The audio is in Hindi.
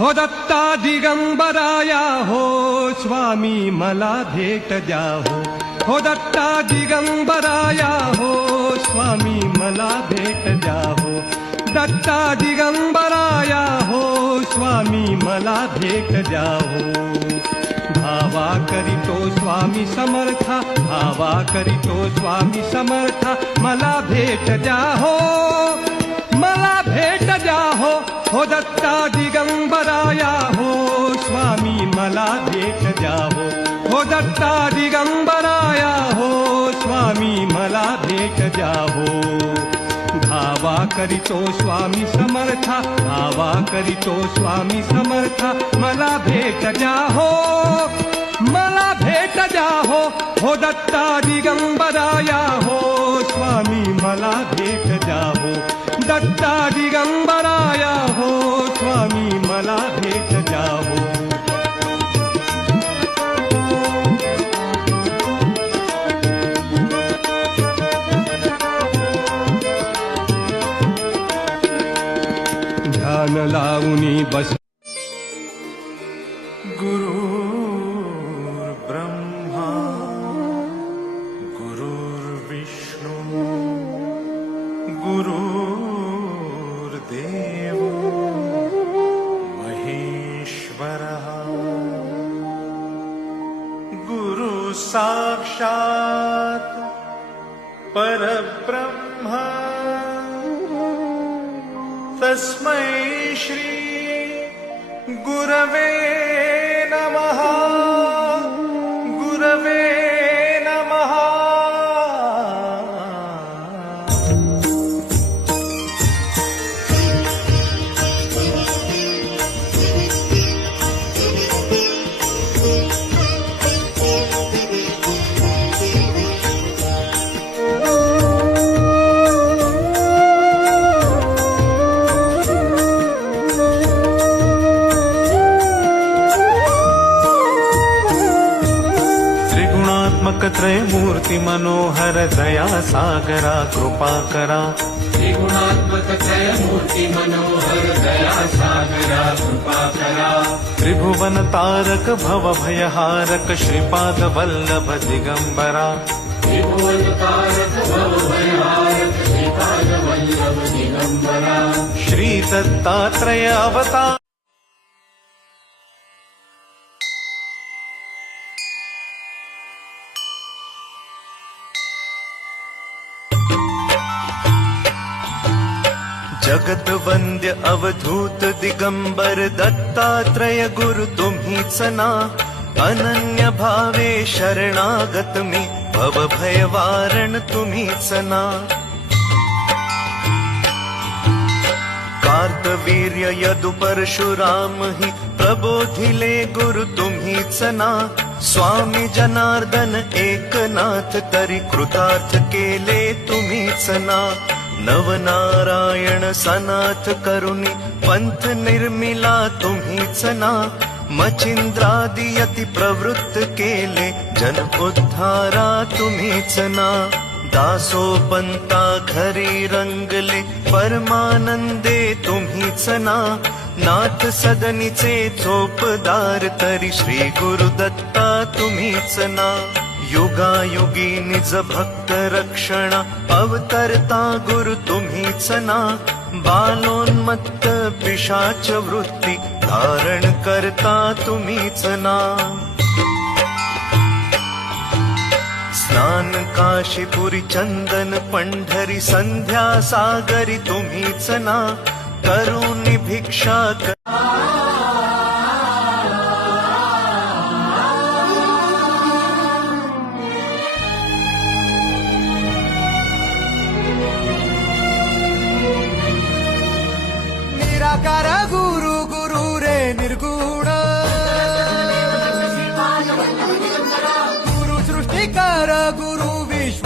हो दत्ता दिगंबराया हो, स्वामी मला भेट द्या हो दत्ता दिगंबराया हो स्वामी मला भेट द्या दत्ता दिगंबराया हो, स्वामी मला भेट द्या हो भावा करीतो स्वामी समर्था, भावा करीतो स्वामी समर्था मला भेट द्या हो मला भेट द्या हो हो दत्ता दिगंबराया हो। स्वामी मला भेट द्या हो हो दत्ता दिगंबराया हो। स्वामी मला भेट द्या हो धावा करीतो स्वामी समर्था धावा करीतो स्वामी समर्था, मला भेट द्या हो मला भेट द्या हो हो दत्ता दिगंबराया हो। स्वामी मला भेट दत्ता दिगंबराया हो स्वामी मला भेट द्या हो ध्यान लावूनी बस साक्षात् परब्रह्म। तस्मै श्री गुरवे त्रिगुणात्मक त्रयमूर्ति मनोहर दया सागरा कृपा करा। त्रिगुणात्मक त्रयमूर्ति मनोहर दया सागरा कृपा करा। त्रिभुवन तारक भव भयहारक श्रीपाद वल्लभ दिगंबरा। त्रिभुवन कारक भव भयहारक श्रीपाद वल्लभ दिगंबरा। श्री दत्तात्रय अवतार। जगत वंद्य अवधूत दिगंबर दत्तात्रय गुरु तुम्ही सना अनन्य भावे शरणागत मी भव भय वारण तुम्ही सना कार्तवीर्य यदु परशुराम हि प्रबोधिले गुरु तुम्ही सना स्वामी जनार्दन एकनाथ तरी कृतार्थ केले तुम्ही सना नवनारायण सनाथ करुणी पंथ निर्मिला तुम्हीच ना मचिंद्रादियती प्रवृत्त केले जन उद्धारा तुम्हीच ना दासो पंता घरी रंगले परमानंदे तुम्हीच ना नाथ सदनीचे झोपदार तरी श्री गुरुदत्ता तुम्हीच ना युगायुगी निज भक्त रक्षणा अवतरता गुरु तुम्हीच ना बालोन्मत्त पिशाच वृत्ती धारण करता तुम्हीच ना स्नान काशीपुरी चंदन पंढरी संध्या सागरी तुम्हीच ना करुणी भिक्षा